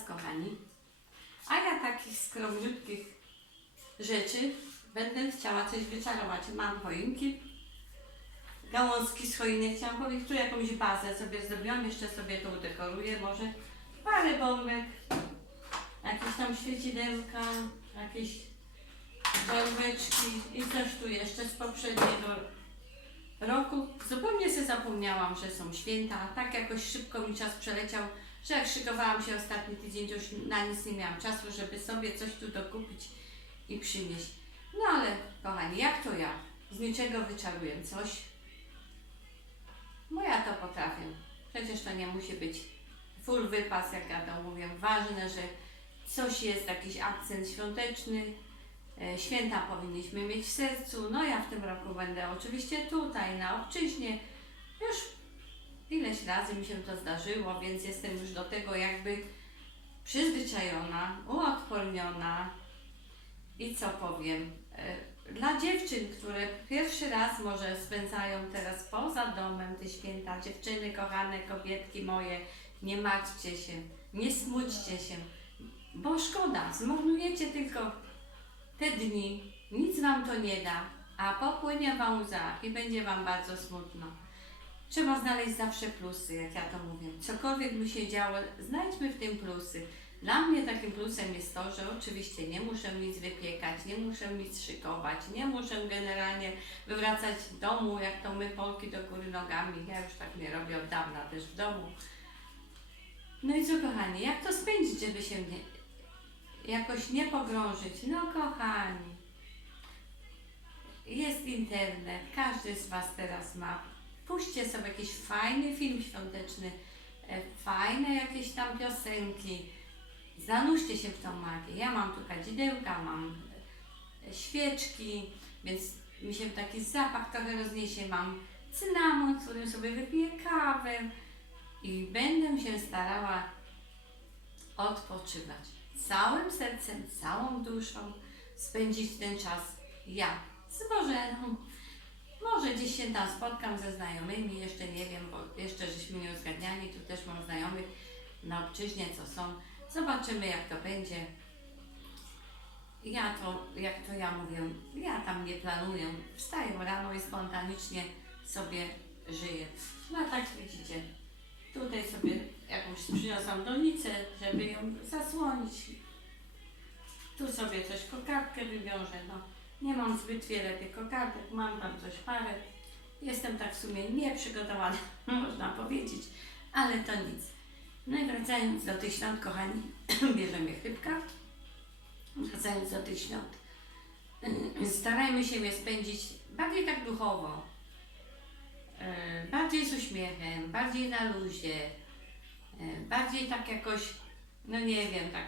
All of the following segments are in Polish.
Was, kochani. A ja takich skromniutkich rzeczy będę chciała coś wyczarować. Mam choinki, gałązki z choinek. Chciałam powiedzieć, tu jakąś bazę sobie zrobiłam. Jeszcze sobie to udekoruję. Może parę bombek, jakieś tam świecidełka, jakieś żaróweczki i coś tu jeszcze z poprzedniego roku. Zupełnie sobie zapomniałam, że są święta. Tak jakoś szybko mi czas przeleciał, że jak szykowałam się ostatni tydzień, to już na nic nie miałam czasu, żeby sobie coś tu dokupić i przynieść. No ale kochani, jak to ja? Z niczego wyczaruję coś. Bo ja to potrafię. Przecież to nie musi być full wypas, jak ja to mówię. Ważne, że coś jest, jakiś akcent świąteczny. E, Święta powinniśmy mieć w sercu. No ja w tym roku będę oczywiście tutaj, na obczyźnie. Już ileś razy mi się to zdarzyło, więc jestem już do tego jakby przyzwyczajona, uodporniona. I co powiem? E, Dla dziewczyn, które pierwszy raz może spędzają teraz poza domem te święta, dziewczyny, kochane kobietki moje, nie martwcie się, nie smućcie się, bo szkoda, zmarnujecie tylko te dni, nic Wam to nie da, a popłynie Wam łza i będzie Wam bardzo smutno. Trzeba znaleźć zawsze plusy, jak ja to mówię. Cokolwiek by się działo, znajdźmy w tym plusy. Dla mnie takim plusem jest to, że oczywiście nie muszę nic wypiekać, nie muszę nic szykować, nie muszę generalnie wywracać domu, jak to my Polki do góry nogami. Ja już tak nie robię od dawna też w domu. No i co kochani, jak to spędzić, żeby się nie, jakoś nie pogrążyć? No kochani, jest internet, każdy z Was teraz ma. Puśćcie sobie jakiś fajny film świąteczny, e, fajne jakieś tam piosenki. Zanurzcie się w tą magię. Ja mam tu kadzidełka, mam e, świeczki, więc mi się taki zapach trochę rozniesie. Mam cynamon, którym sobie wypiję kawę i będę się starała odpoczywać. Całym sercem, całą duszą spędzić ten czas ja z Bożeną. Może gdzieś się tam spotkam ze znajomymi, jeszcze nie wiem, bo jeszcze żeśmy nie uzgadniali, tu też mam znajomych na obczyźnie, co są. Zobaczymy jak to będzie. Ja to, jak to ja mówię, ja tam nie planuję. Wstaję rano i spontanicznie sobie żyję. No a tak widzicie, tutaj sobie jakąś przyniosłam donicę, żeby ją zasłonić. Tu sobie coś kokardkę wywiążę, no. Nie mam zbyt wiele tych kokardek, mam tam coś parę. Jestem tak w sumie nieprzygotowana, można powiedzieć, ale to nic. No i wracając do tych świąt, kochani, bierzemy chybka. Wracając do tych świąt, starajmy się je spędzić bardziej tak duchowo, e, bardziej z uśmiechem, bardziej na luzie, e, bardziej tak jakoś, no nie wiem, tak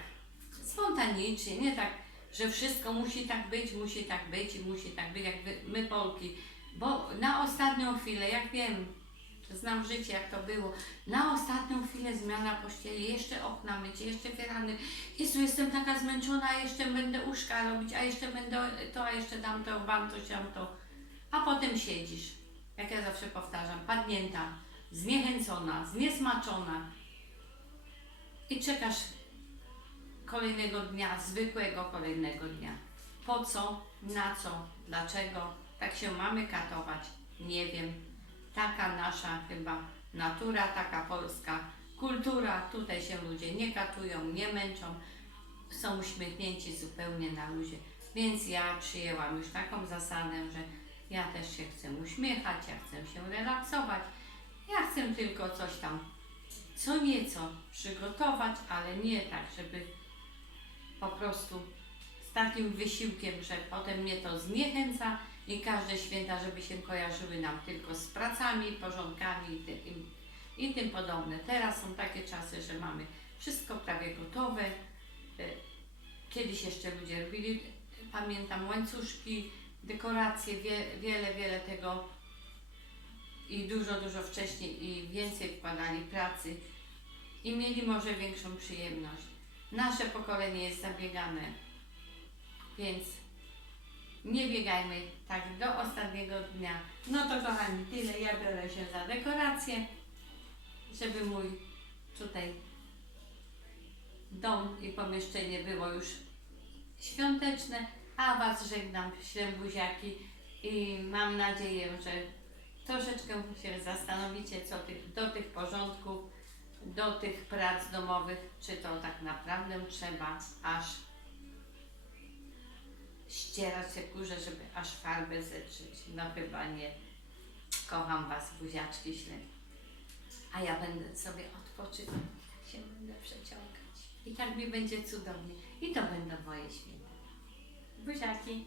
spontanicznie, nie tak, że wszystko musi tak być, musi tak być i musi tak być, jak my Polki. Bo na ostatnią chwilę, jak wiem, znam życie, jak to było, na ostatnią chwilę zmiana pościeli, jeszcze okna mycie, jeszcze firany. Jezu, jestem taka zmęczona, jeszcze będę uszka robić, a jeszcze będę to, a jeszcze dam to, bam to, siam to. A potem siedzisz, jak ja zawsze powtarzam, padnięta, zniechęcona, zniesmaczona i czekasz kolejnego dnia, zwykłego kolejnego dnia. Po co, na co, dlaczego tak się mamy katować? Nie wiem. Taka nasza chyba natura, taka polska kultura. Tutaj się ludzie nie katują, nie męczą, są uśmiechnięci zupełnie na luzie. Więc ja przyjęłam już taką zasadę, że ja też się chcę uśmiechać, ja chcę się relaksować. Ja chcę tylko coś tam co nieco przygotować, ale nie tak, żeby po prostu z takim wysiłkiem, że potem mnie to zniechęca i każde święta, żeby się kojarzyły nam tylko z pracami, porządkami i tym, i, tym podobne. Teraz są takie czasy, że mamy wszystko prawie gotowe. E, Kiedyś jeszcze ludzie robili, pamiętam, łańcuszki, dekoracje, wie, wiele, wiele tego i dużo, dużo wcześniej i więcej wkładali pracy i mieli może większą przyjemność. Nasze pokolenie jest zabiegane, więc nie biegajmy tak do ostatniego dnia. No to kochani, tyle. Ja biorę się za dekorację, żeby mój tutaj dom i pomieszczenie było już świąteczne, a Was żegnam, ślę buziaki i mam nadzieję, że troszeczkę się zastanowicie co tych, do tych porządków, do tych prac domowych, czy to tak naprawdę trzeba aż ścierać się kurze, żeby aż farbę zetrzeć. No chyba nie. Kocham Was, buziaczki ślę. A ja będę sobie odpoczywać, tak się będę przeciągać. I tak mi będzie cudownie. I to będą moje święta. Buziaki.